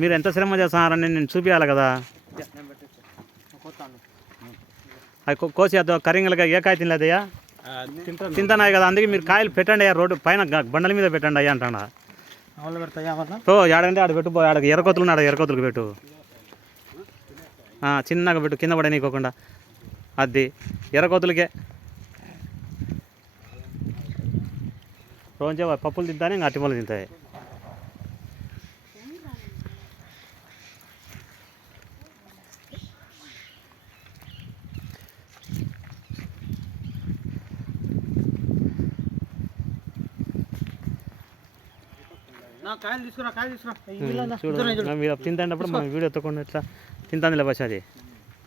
మీరు ఎంత శ్రమ చేస్తున్నారని నేను చూపించాలి కదా. అది కోసి అదో కరింగలుగా ఏ కాయ తినలేదయ్యా, తింటున్నాయి కదా. అందుకే మీరు కాయలు పెట్టండి అయ్యా, రోడ్డు పైన బండల మీద పెట్టండి అయ్యా అంటాడా. ఓ ఏడంటే ఆడ పెట్టు, ఆడకి ఎర్రకొతులు ఆడ ఎర్రకొతులకు పెట్టు, చిన్నగా పెట్టు, కింద పడే నీకోకుండా. అది ఎర్రకొతులకే రోజు పప్పులు తింటానే ఇంకా అట్టిపళ్ళు తింటాయి. మీరు తింటానప్పుడు మనం వీడియో ఎత్తకుండా ఎట్లా తింటాను లేబస్ అది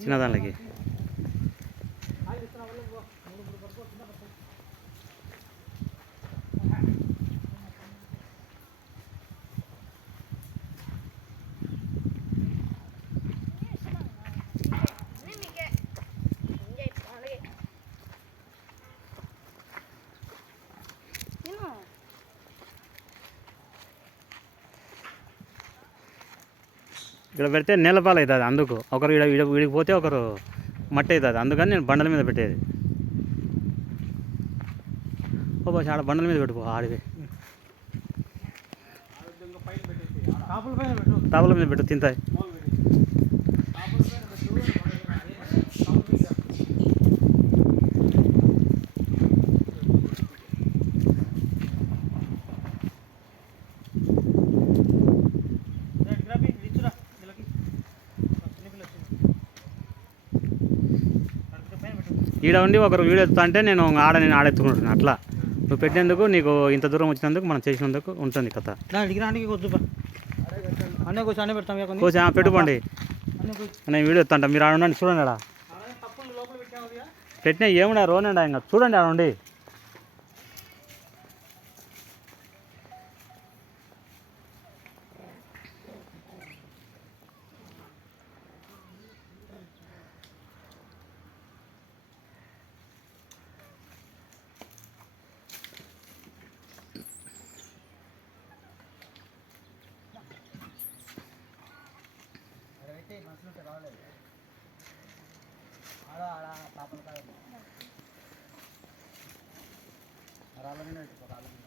చిన్నదానికి. ఇక్కడ పెడితే నీళ్ళపాలు అవుతుంది, అందుకు ఒకరు విడిపోతే ఒకరు మట్టి అవుతుంది, అందుకని నేను బండల మీద పెట్టేది. ఓ బాగా ఆడ బండల మీద పెట్టుకో, ఆడివి టాపుల మీద పెట్టు, తింటాయి. ఈడ ఉండి ఒకరు వీడియో ఎత్తుతా అంటే నేను ఆడెత్తుకుంటున్నాను. అట్లా నువ్వు పెట్టినందుకు, నీకు ఇంత దూరం వచ్చినందుకు, మనం చేసినందుకు ఉంటుంది కథ. కోసి పెట్టుకోండి, నేను వీడియో ఎత్తా. మీరు ఆడండి, చూడండి ఆడ పెట్టినా ఏమున్నా రోనండి ఇంకా చూడండి ఆడండి. రాళ్ళ